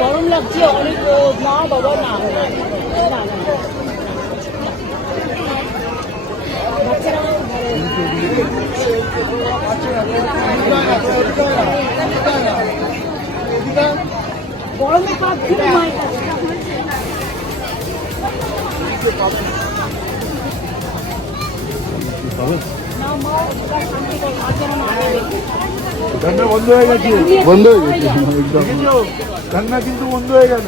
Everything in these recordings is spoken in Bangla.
গরম লাগছে অনেক না বাবা না গরমে কাছে বন্ধ হয়ে গেছে। বন্ধ হয়ে গেছে। একদম। কিন্তু বন্ধ হয়ে গেল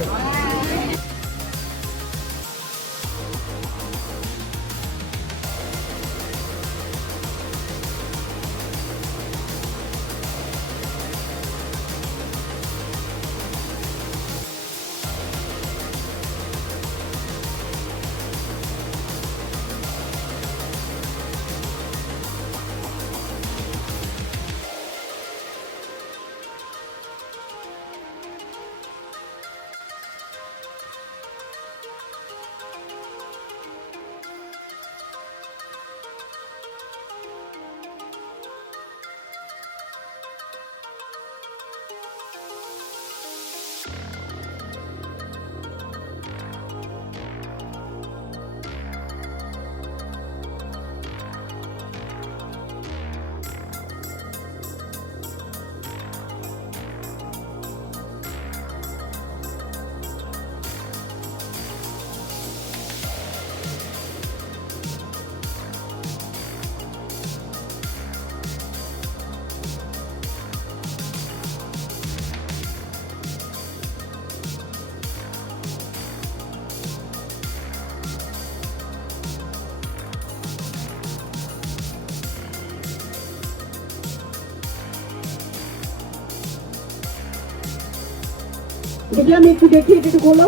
দেখলাম একটু দেখি একটু খোলো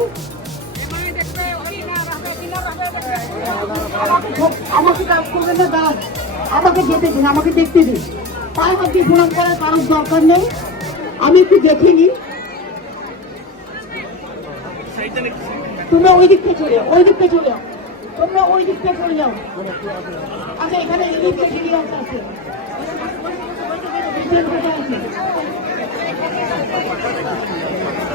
আমাকে কাজ করবেন না দাঁড় আমাকে যেতে দিন, আমাকে দেখতে দিন। পায়ে হাত দিয়ে করার কারোর দরকার নেই। আমি একটু দেখে নিই। তোমরা ওই থেকে চলে ওই দিক থেকে চলে তোমরা ওই দিক থেকে চলে যাও। আচ্ছা এখানে এই দিক থেকে সিরিয়াস আছে।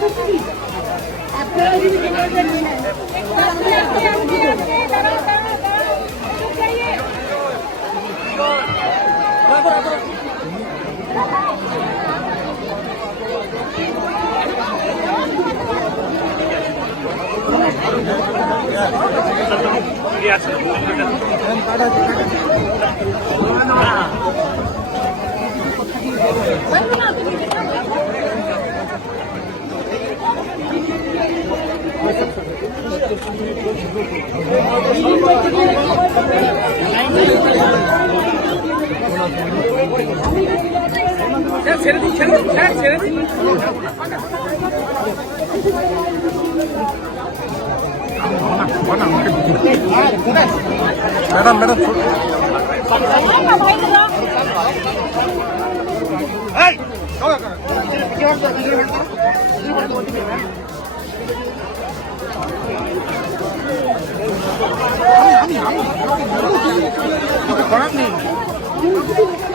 আমাকে একটু দেখাবো কি? আপনারা যদি দেখাবেন না। ম্যাডাম ম্যাডাম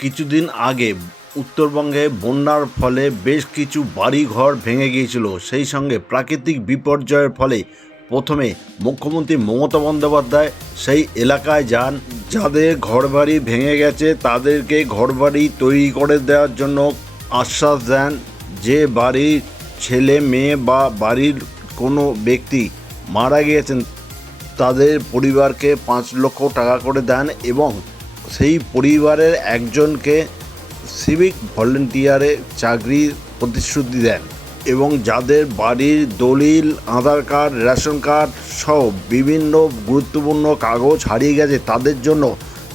কিছুদিন আগে উত্তরবঙ্গে বন্যার ফলে বেশ কিছু বাড়িঘর ভেঙে গিয়েছিল। সেই সঙ্গে প্রাকৃতিক বিপর্যয়ের ফলে প্রথমে মুখ্যমন্ত্রী মমতা বন্দ্যোপাধ্যায় সেই এলাকায় যান। যাদের ঘরবাড়ি ভেঙে গেছে, তাদেরকে ঘরবাড়ি তৈরি করে দেওয়ার জন্য আশ্বাস দেন। যে বাড়ির ছেলে, মেয়ে বা বাড়ির কোনো ব্যক্তি মারা গিয়েছেন, তাদের পরিবারকে পাঁচ লক্ষ টাকা করে দেন এবং সেই পরিবারের একজনকে সিভিক ভলেন্টিয়ারে চাকরির প্রতিশ্রুতি দেন এবং যাদের বাড়ির দলিল, আধার কার্ড, রেশন কার্ড সহ বিভিন্ন গুরুত্বপূর্ণ কাগজ হারিয়ে গেছে, তাদের জন্য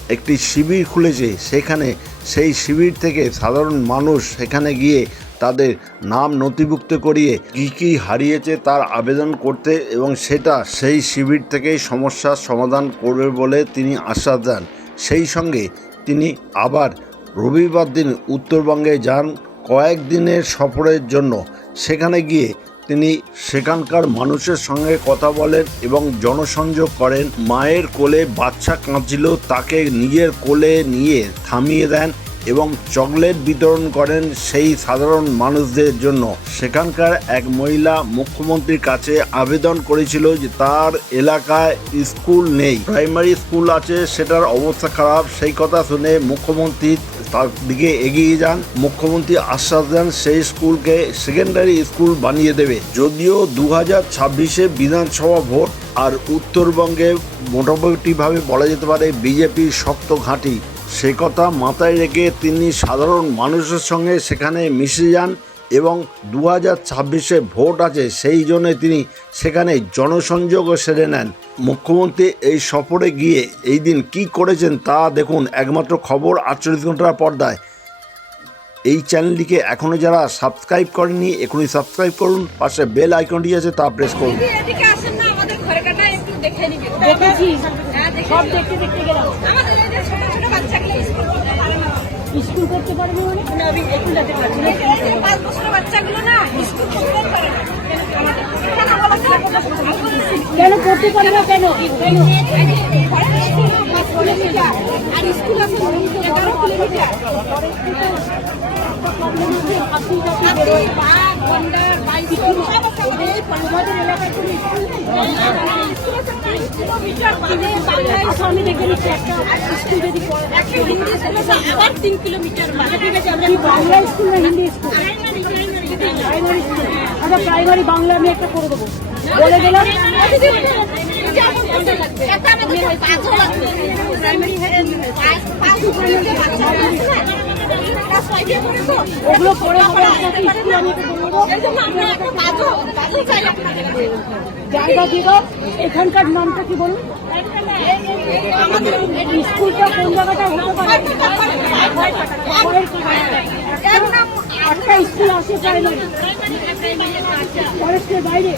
একটি শিবির খুলেছে। সেখানে সেই শিবির থেকে সাধারণ মানুষ সেখানে গিয়ে তাদের নাম নথিভুক্ত করিয়ে কী কী হারিয়েছে তার আবেদন করতে এবং সেটা সেই শিবির থেকেই সমস্যার সমাধান করবে বলে তিনি আশ্বাস দেন। সেই সঙ্গে তিনি আবার রবিবার দিন উত্তরবঙ্গে যান কয়েকদিনের সফরের জন্য। সেখানে গিয়ে তিনি সেখানকার মানুষের সঙ্গে কথা বলেন এবং জনসংযোগ করেন। মায়ের কোলে বাচ্চা কাঁদছিল, তাকে নিজের কোলে নিয়ে থামিয়ে দেন এবং চকলেট বিতরণ করেন সেই সাধারণ মানুষদের জন্য। সেখানকার এক মহিলা মুখ্যমন্ত্রীর কাছে আবেদন করেছিল যে তার এলাকায় স্কুল নেই। প্রাইমারি স্কুল আছে, সেটার অবস্থা খারাপ। সেই কথা শুনে মুখ্যমন্ত্রী তার দিকে এগিয়ে যান। মুখ্যমন্ত্রী আশ্বাস দেন, সেই স্কুলকে সেকেন্ডারি স্কুল বানিয়ে দেবে। যদিও দু হাজার ছাব্বিশে বিধানসভা ভোট আর উত্তরবঙ্গে মোটামুটিভাবে বলা যেতে পারে বিজেপির শক্ত ঘাঁটি। সে কথা মাথায় রেখে তিনি সাধারণ মানুষের সঙ্গে সেখানে মিশে যান এবং দু হাজার ছাব্বিশে ভোট আছে, সেই জন্য তিনি সেখানে জনসংযোগও সেরে নেন। মুখ্যমন্ত্রী এই সফরে গিয়ে এই দিন কী করেছেন তা দেখুন একমাত্র খবর আটচল্লিশ ঘণ্টার পর্দায়। এই চ্যানেলটিকে এখনও যারা সাবস্ক্রাইব করেননি, এখনই সাবস্ক্রাইব করুন, পাশে বেল আইকনটি আছে তা প্রেস করুন এদিকে আসেন না আমাদের ঘরে কাটা একটু দেখে নিবেন দেখেছি। সব দেখতে দেখতে গেলাম। স্কুল করতে পারবে মানে? আমি একটু যেতে পারছি না। এই যে পাঁচ বছরের বাচ্চাগুলো না স্কুল করতে পারে কেন করতে না কেন আর স্কুল আছে এগারো কিলোমিটার আচ্ছা আমরা Bangla school primary primary primary আচ্ছা প্রাইমারি বাংলা আমি একটা করে দেবো বলে দিলাম ওগুলো পরে হবে, আপনাকে স্কুল আমি দেবো জায়গা দাও। এখানকার নামটা কি বলুন? স্কুলটা কোন জায়গাটা হতে পারে? একটা স্কুল আছে প্রাইমারি। ফরেস্টের বাইরে।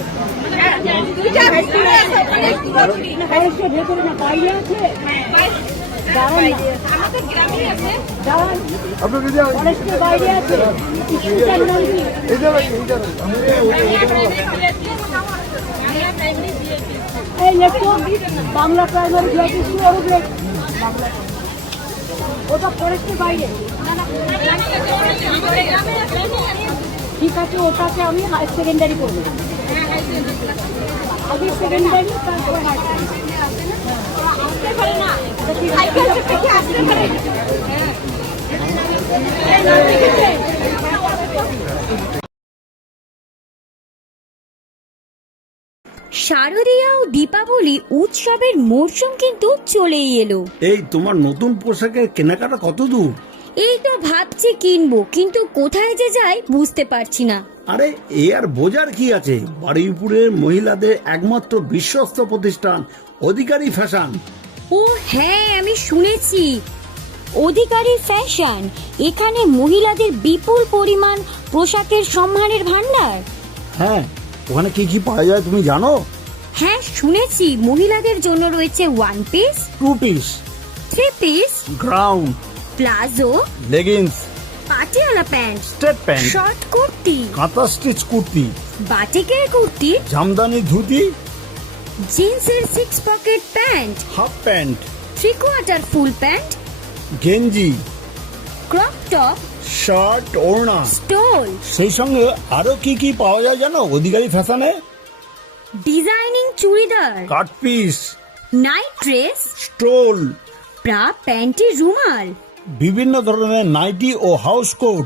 ফরেস্টের ভেতরে না বাইরে আছে? Bangla primary VIP school Bangla ওটা ফরেস্টের বাইরে। ঠিক আছে ওটাকে আমি হায়ার সেকেন্ডারি করব। আগে সেকেন্ডারি তারপরে হায়ার শারদীয়া ও দীপাবলি উৎসবের মরশুম কিন্তু চলেই এলো। এই তোমার নতুন পোশাকের কেনাকাটা কত দূর? এই তো ভাবছি কিনবো কিন্তু কোথায় যে যাই বুঝতে পারছি না। আরে এ আর বোঝার কি আছে? বারুইপুরের মহিলাদের একমাত্র বিশ্বস্ত প্রতিষ্ঠান অধিকারী ফ্যাশন। ও হ্যাঁ আমি শুনেছি। অধিকারী ফ্যাশন এখানে মহিলাদের বিপুল পরিমাণ পোশাকের সম্মানের ভান্ডার হ্যাঁ ওখানে কি কি পাওয়া যায় তুমি জানো? হ্যাঁ শুনেছি মহিলাদের জন্য রয়েছে one piece two piece three piece ground palazzo leggings Patiala pant state pant short kurti kantha stitch kurti বাটিকের কুর্তি জামদানি ধুতি জিন্সের six pocket pant half pant three quarter full pant গেঞ্জি ক্রপ টপ শার্ট ওড়না। স্টোল সেই সঙ্গে আরও কি কি পাওয়া যায় জানো? অধিকারী ফ্যাশনে? Designing churidar. Cut piece night dress stole bra panty রুমাল বিভিন্ন ধরনের নাইটি ও হাউস কোট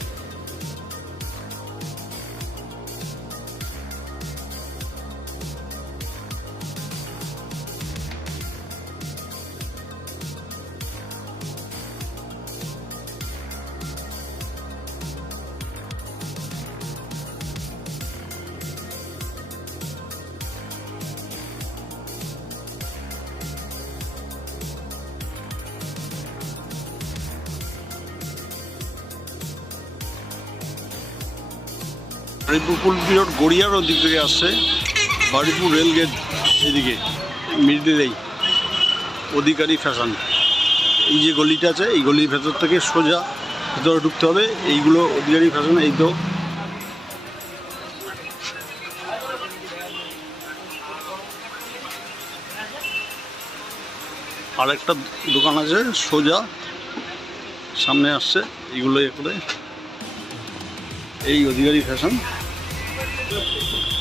বাড়িপুর পিরিয়ড গড়িয়ার ওদিক থেকে আসছে। বাড়িপুর রেলগেট এদিকে মিডিলেই অধিকারী ফ্যাশন। এই যে গলিটা আছে, এই গলির ভেতর থেকে সোজা ভেতরে ঢুকতে হবে। এইগুলো অধিকারী ফ্যাশন, এই তো। আরেকটা দোকান আছে, সোজা। সামনে আসছে, এইগুলো করে। এই অধিকারী ফ্যাশন। Thank.